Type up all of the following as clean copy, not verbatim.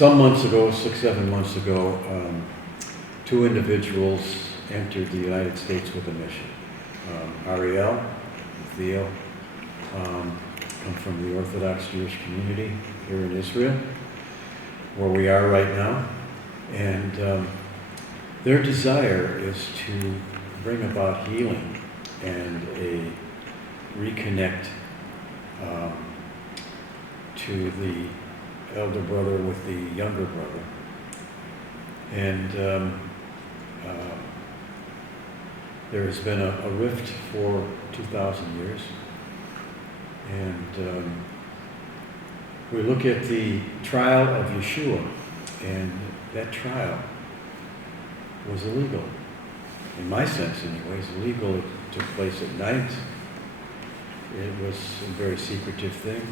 some months ago, 6-7 months ago, two individuals entered the United States with a mission. Ariel and Theo come from the Orthodox Jewish community here in Israel, where we are right now. And their desire is to bring about healing and a reconnect to the elder brother with the younger brother. And there has been a rift for 2,000 years. And we look at the trial of Yeshua, and that trial was illegal. In my sense, anyways, illegal. It took place at night. It was a very secretive thing.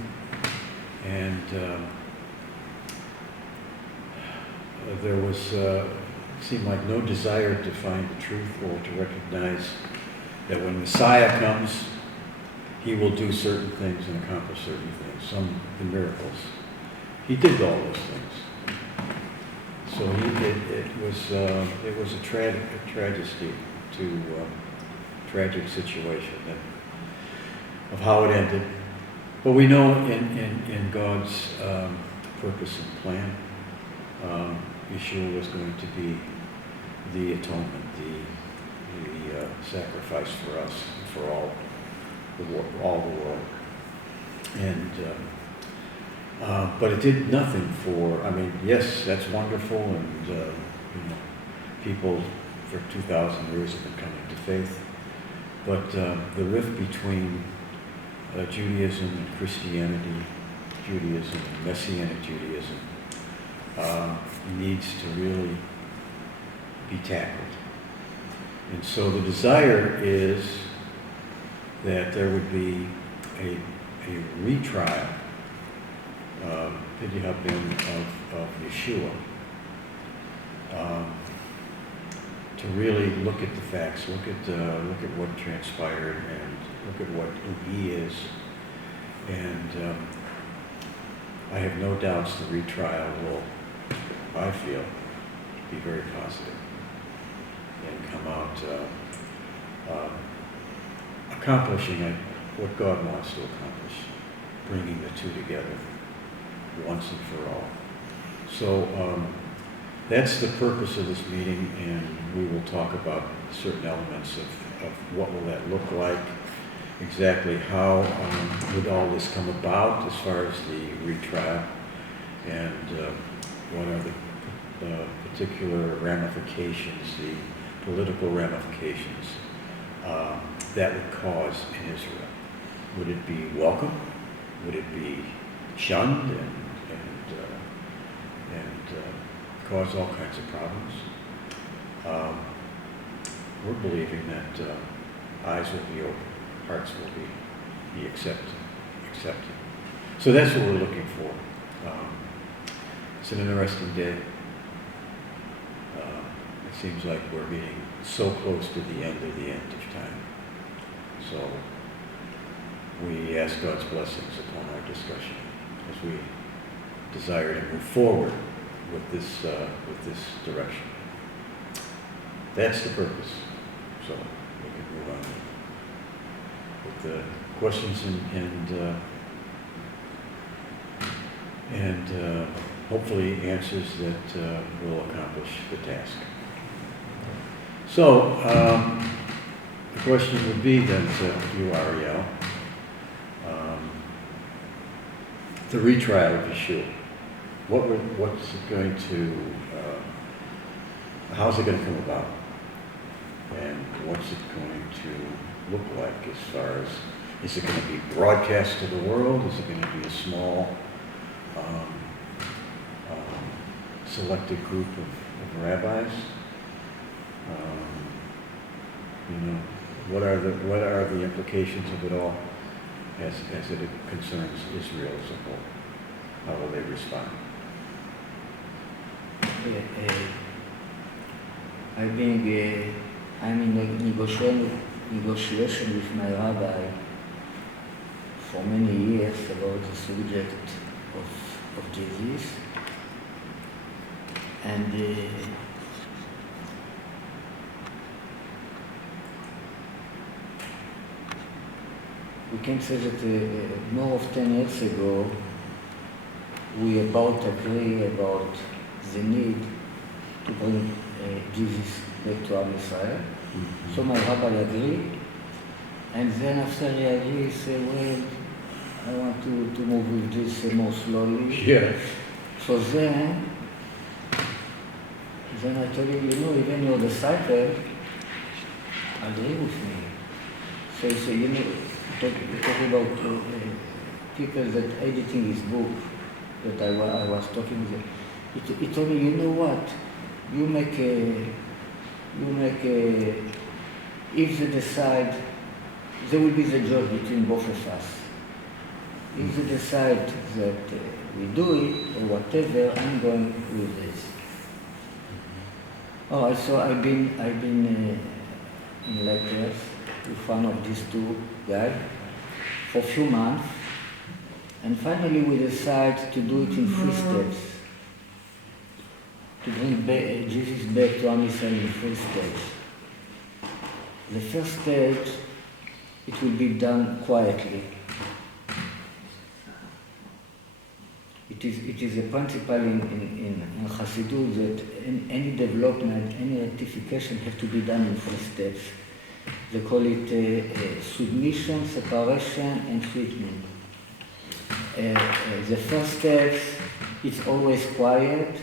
And there was, seemed like no desire to find the truth or to recognize that when Messiah comes, he will do certain things and accomplish certain things, some the miracles. He did all those things. So it was a tragedy, tragic situation of how it ended. But we know in God's purpose and plan, Yeshua was going to be the atonement, the sacrifice for us, for all the world. And but it did nothing for. I mean, yes, that's wonderful, and people for 2,000 years have been coming to faith. But the rift between Judaism and Christianity, Judaism and Messianic Judaism, needs to really be tackled. And so the desire is that there would be a retrial, of Yeshua, to really look at the facts, look at what transpired, and look at who he is. And I have no doubts the retrial will, I feel, be very positive and come out accomplishing what God wants to accomplish, bringing the two together once and for all. So that's the purpose of this meeting, and we will talk about certain elements of what will that look like, exactly how would all this come about as far as the retrial, and what are the particular ramifications, the political ramifications that would cause in Israel. Would it be welcome? Would it be shunned and cause all kinds of problems? We're believing that eyes will be open, hearts will be accepted. So that's what we're looking for. It's an interesting day. It seems like we're getting so close to the end of time. So we ask God's blessings upon our discussion as we desire to move forward with this direction. That's the purpose. So we can move on with the questions and hopefully answers that will accomplish the task. So the question would be then to you, Ariel, the retrial of Yeshua. What's it going to? How's it going to come about? And what's it going to look like as far as, is it going to be broadcast to the world? Is it going to be a small selected group of rabbis? What are the implications of it all as it concerns Israel as a whole? How will they respond? I'm in negotiation with my rabbi for many years about the subject of Jesus. And we can say that more of 10 years ago, we about agree about the need to bring Jesus back to our Israel. Mm-hmm. So my rabbi agreed, and then after he agreed, he said, well, I want to move with this more slowly. Yeah. So then I told him, even your disciple agree with me. So he said, talking about people that editing his book that I was talking with. He told me, you know what? You make if they decide, there will be the judge between both of us. If they decide that we do it or whatever, I'm going with this. Oh, so I've been in lectures with one of these two guys for a few months, and finally we decide to do it in 3 steps. To bring Jesus back to our Israel in 3 steps. The first stage, it will be done quietly. It is a principle in Hasidut that any development, any rectification has to be done in 3 steps. They call it submission, separation, and treatment. The first step, it's always quiet.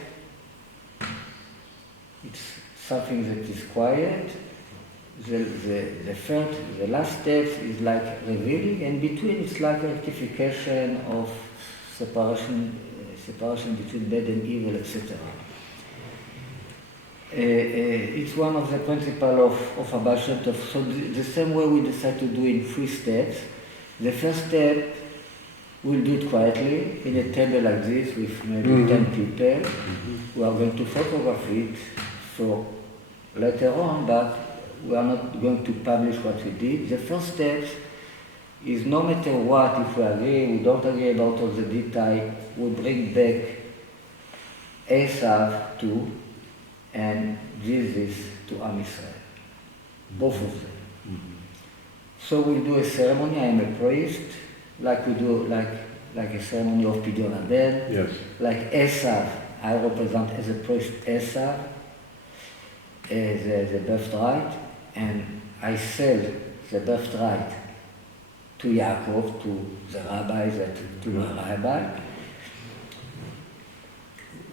It's something that is quiet. The last step is like revealing, and between it's like rectification of separation between bad and evil, etc. It's one of the principles of Abba Shem Tov. So the same way we decide to do in 3 steps. The first step, we'll do it quietly in a table like this with maybe 10 people. We are going to photograph it for later on, but we are not going to publish what we did. The first step is no matter what, if we agree, we don't agree about all the detail, we bring back Esav to and Jesus to Am Israel. Both of them. Mm-hmm. So we'll do a ceremony. I am a priest, like we do like a ceremony of Pidyon Abel. Yes. Like Esav, I represent as a priest Esav, the birthright, and I sell the birthright to Yaakov, to the rabbis, to my rabbi.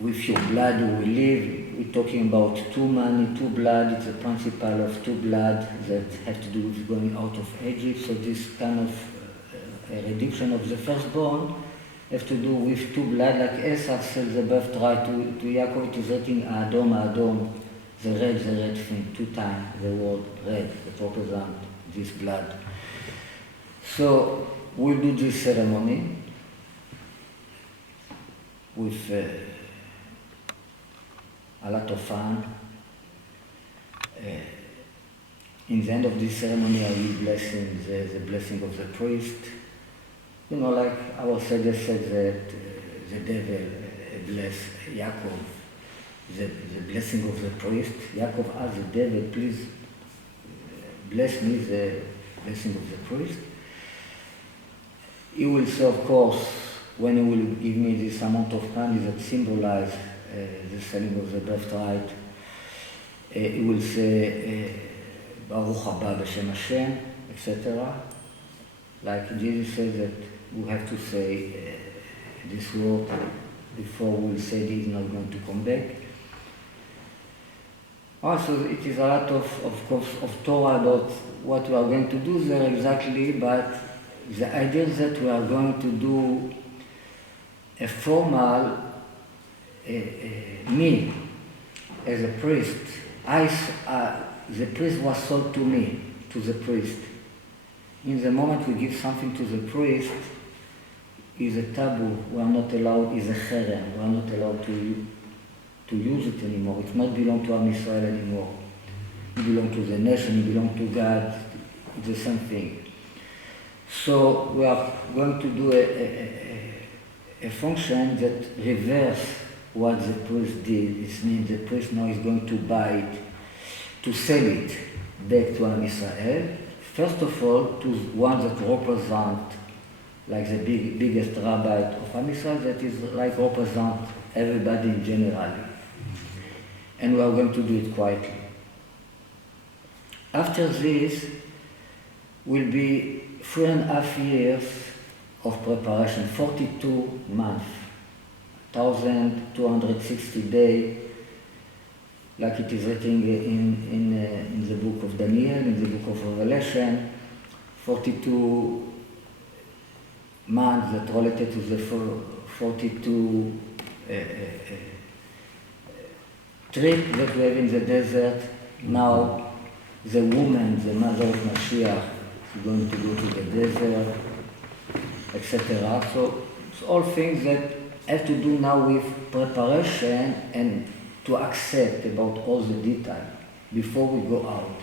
With your blood you will live. We're talking about 2 money, 2 blood. It's a principle of 2 blood that has to do with going out of Egypt. So this kind of a redemption of the firstborn has to do with 2 blood, like Esav sells the birthright to Yaakov. It is written Adom, Adom, the red thing, 2 times the word red, that represents this blood. So we'll do this ceremony with a lot of fun. In the end of this ceremony, I will bless him, the blessing of the priest. Like our Savior said that the devil bless Yaakov, the blessing of the priest. Yaakov asked the devil, please bless me, the blessing of the priest. He will say, of course, when he will give me this amount of money that symbolize the selling of the birthright, he will say, Baruch haba b'shem Hashem, etc. Like Jesus says that we have to say this word before we say he is not going to come back. Also, it is a lot of Torah about what we are going to do there exactly, but the idea is that we are going to do a formal me as a priest. The priest was sold to me, to the priest. In the moment we give something to the priest, is a taboo. We are not allowed, is a cherem. We are not allowed to use it anymore. It not belong to Am Israel anymore. It belongs to the nation, it belongs to God. It's the same thing. So we are going to do a function that reverse what the priest did. It means the priest now is going to buy it, to sell it back to Am Israel. First of all, to one that represent like the biggest rabbi of Am Israel, that is like represent everybody in general. And we are going to do it quietly. After this will be 3.5 years of preparation, 42 months, 1,260 days, like it is written in the book of Daniel, in the book of Revelation, 42 months that related to the 42 trip that we have in the desert. Now the woman, the mother of Mashiach, is going to go to the desert, etc. So it's all things that have to do now with preparation and to accept about all the detail before we go out.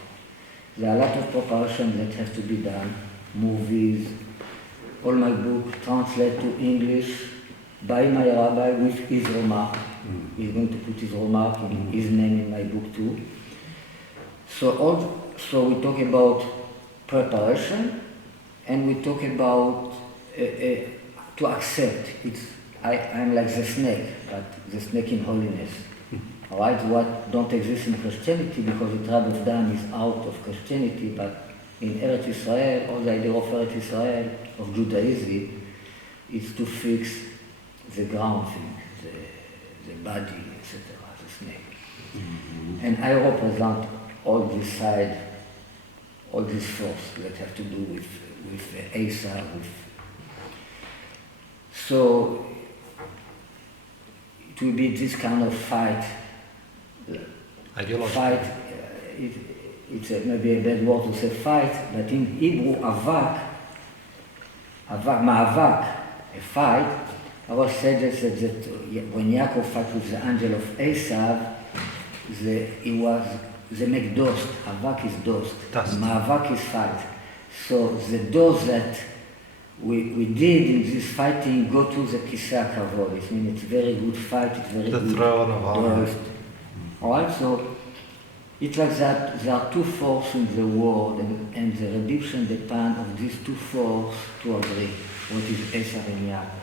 There are a lot of preparation that has to be done, movies, all my book translated to English by my rabbi with his remark. He's going to put his remark in his name in my book too. So we talk about preparation, and we talk about to accept. I'm like the snake, but the snake in holiness. All right, what don't exist in Christianity because the tribe of Dan is out of Christianity, but in Eretz Israel, all the idea of Eretz Israel, of Judaism, is to fix the ground thing, the body, etc., the snake. Mm-hmm. And I represent all this side, all this force that have to do with Asa. So it will be this kind of fight. Fight, it's maybe a bad word to say fight, but in Hebrew, avak, ma'avak, a fight. I was said that when Yaakov fought with the angel of Esav, they make dust. Avak is dust. Ma'avak is fight. So the dust that we did in this fighting go to the Kisei HaKavod. It means it's very good fight. It's very the good. throne of honor. All right, so it's like that. There are two forces in the world, and the redemption depends on these two forces to agree. What is Esav and Yaakov?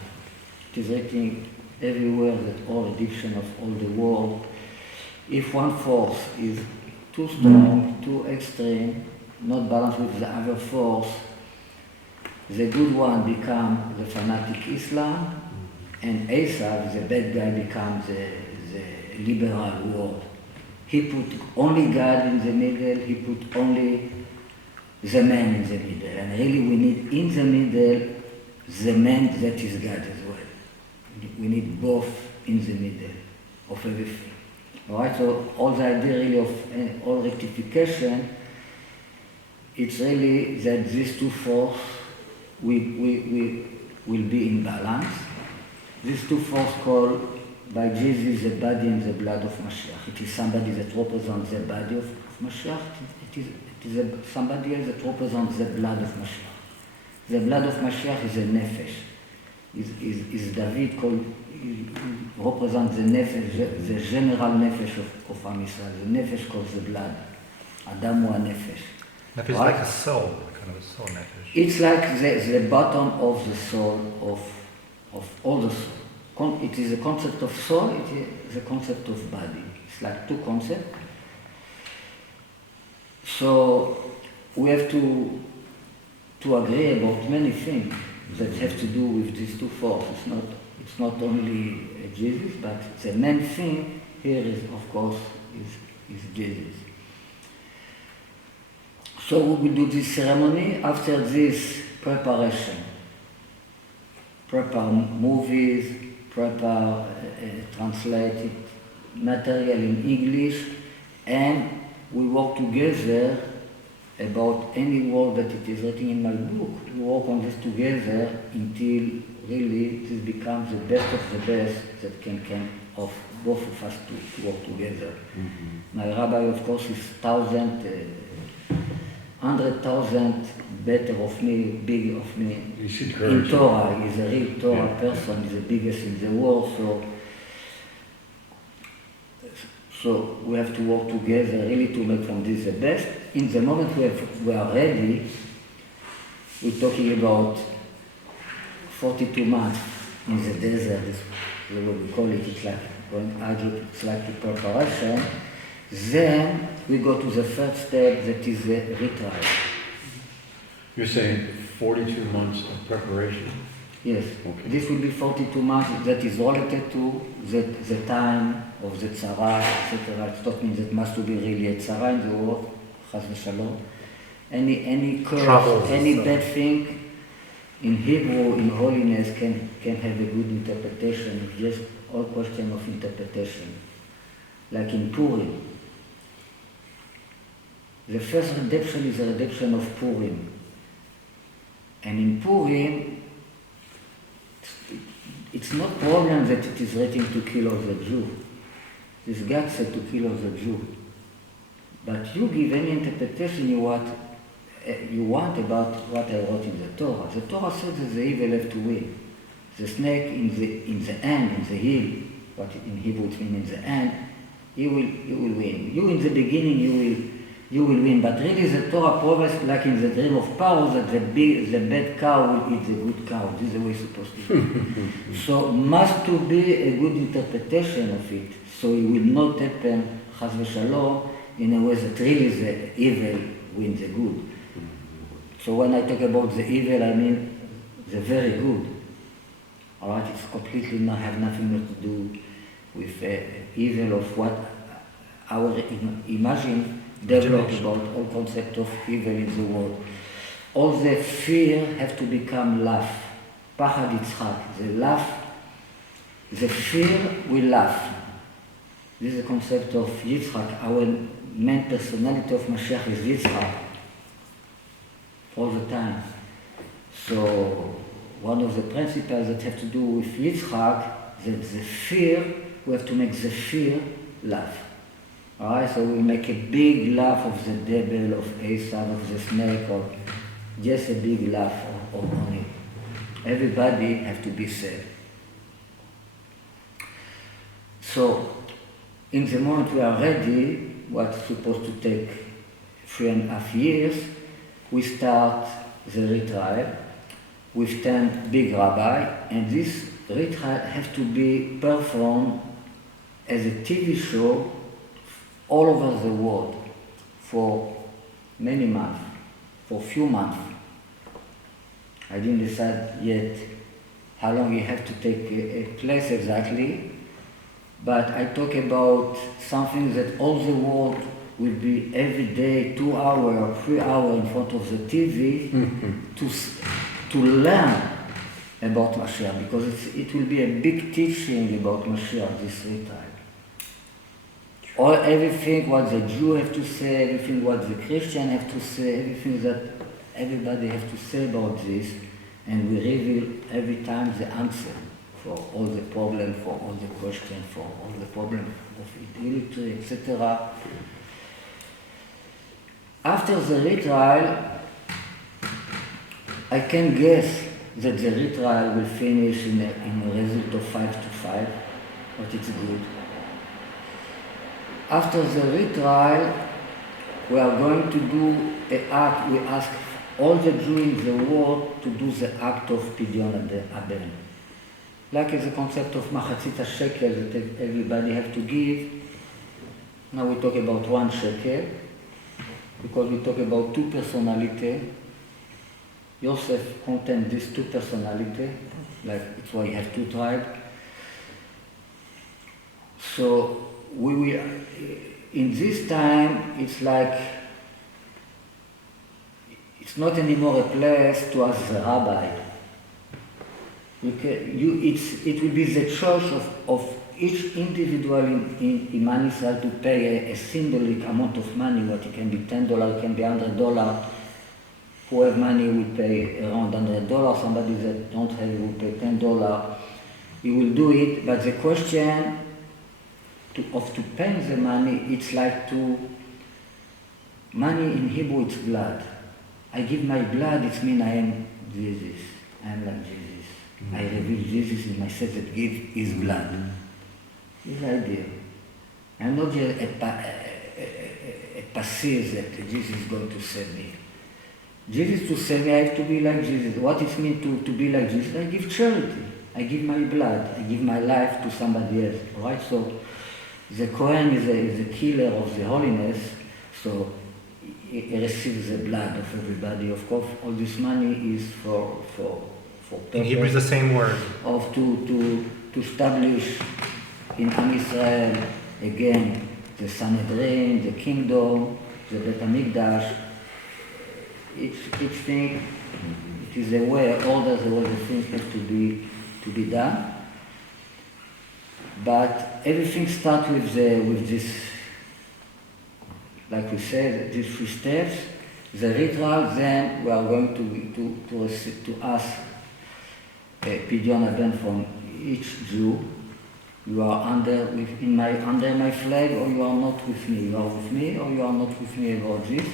It is written everywhere that all redemption of all the world. If one force is too strong, too extreme, not balanced with the other force, the good one becomes the fanatic Islam, and Esav, the bad guy, becomes the liberal world. He put only God in the middle, he put only the man in the middle. And really we need in the middle the man that is God as well. We need both in the middle of everything. Alright, so all the idea really of all rectification, it's really that these two forces will be in balance. These two forces called by Jesus the body and the blood of Mashiach. It is somebody that represents the body of Mashiach. It is somebody else that represents the blood of Mashiach. The blood of Mashiach is a nefesh. Is David called, represents the nefesh, the general nefesh of Am Israel. The nefesh calls the blood. Adam wa nefesh. Nefesh is like a soul, kind of a soul nefesh. It's like the bottom of the soul of all the soul. It is a concept of soul, it is a concept of body. It's like two concepts. So we have to agree about many things that have to do with these two forces. It's not only Jesus, but the main thing here is, of course, is Jesus. So we will do this ceremony after this preparation. Prepare movies, prepare translated material in English, and we work together about any word that it is written in my book. We work on this together until really this becomes the best of the best that can come of both of us to work together. Mm-hmm. My rabbi, of course, is 100,000 better of me, big of me. In Torah, he's a real Torah person, he's the biggest in the world, so So we have to work together really to make from this the best. In the moment we are ready, we're talking about 42 months in the desert, is what we call it. It's like going Egypt, it's like the preparation. Then we go to the third step, that is the retrial. You're saying 42 months of preparation? Yes, Okay. this will be 42 months that is related to the time of the tzara, etc. It doesn't mean that must be really a tzara in the world, chas v'shalom. Any curse, Troubles, any bad thing in Hebrew, in holiness, can have a good interpretation. It's just all question of interpretation. Like in Purim. The first redemption is the redemption of Purim. And in Purim, it's not problem that it is written to kill all the Jew. This God said to kill all the Jew. But you give any interpretation you want about what I wrote in the Torah. The Torah says that the evil have to win. The snake in the end, in the heel, what in Hebrew it means in the end, you will win. You in the beginning you will win. But really the Torah promised, like in the dream of Paro, that the bad cow will eat the good cow. This is the way it's supposed to be. So must to be a good interpretation of it. So it will not happen, chas v'shalom, in a way that really the evil wins the good. So when I talk about the evil, I mean the very good. Alright, it's completely have nothing more to do with evil of what our imagine developed about all concept of evil in the world. All the fear have to become laugh. Pachad yitzchak, the laugh, the fear will laugh. This is the concept of Yitzchak. Our main personality of Mashiach is Yitzchak. All the time. So one of the principles that have to do with Yitzchak, that the fear, we have to make the fear laugh. Alright, so we make a big laugh of the devil, of Esav, of the snake, or just a big laugh on it. Everybody have to be sad. So, in the moment we are ready, what's supposed to take 3.5 years, we start the retrial with 10 big rabbis, and this retrial has to be performed as a TV show all over the world for many months, for few months. I didn't decide yet how long it has to take a place exactly, but I talk about something that all the world will be every day 2 hours or 3 hours in front of the TV to learn about Mashiach, because it will be a big teaching about Mashiach, this retrial. Everything what the Jew have to say, everything what the Christian have to say, everything that everybody have to say about this, and we reveal every time the answer for all the problem, for all the question, for all the problem of idolatry, etc. After the retrial, I can guess that the retrial will finish in a result of 5-5, but it's good. After the retrial, we are going to do an act. We ask all the Jews in the world to do the act of Pidyon Haben. Like the concept of Machatzit shekel that everybody have to give. Now we talk about 1 shekel, because we talk about 2 personalities. Yosef contains these 2 personalities, like it's why you have 2 tribes. So we will, in this time, it's like, it's not anymore a place to ask the rabbi. It will be the choice of each individual in Man Israel to pay a symbolic amount of money, what it can be $10, it can be $100. Who have money will pay around $100, somebody that don't have will pay $10. He will do it, but the question to pay the money, it's like money in Hebrew it's blood. I give my blood, it means I am Jesus. I am like Jesus. I reveal Jesus in myself that give his blood. This idea. I'm not just a passive that Jesus is going to save me. Jesus to save me, I have to be like Jesus. What it means to be like Jesus? I give charity. I give my blood. I give my life to somebody else. Right? So the Kohen is a killer of the holiness. So he receives the blood of everybody. Of course, all this money is for In Hebrew, it's the same word. of to establish in Am Israel again the Sanhedrin, the kingdom, the Bet HaMikdash. Each thing, it is a way, order the way the things have to be done. But everything starts with this, like we said, these 3 steps. The retrial, then we are going to ask Pidyon Aben from each Jew. You are under my flag, or you are not with me. You are with me, or you are not with me about this.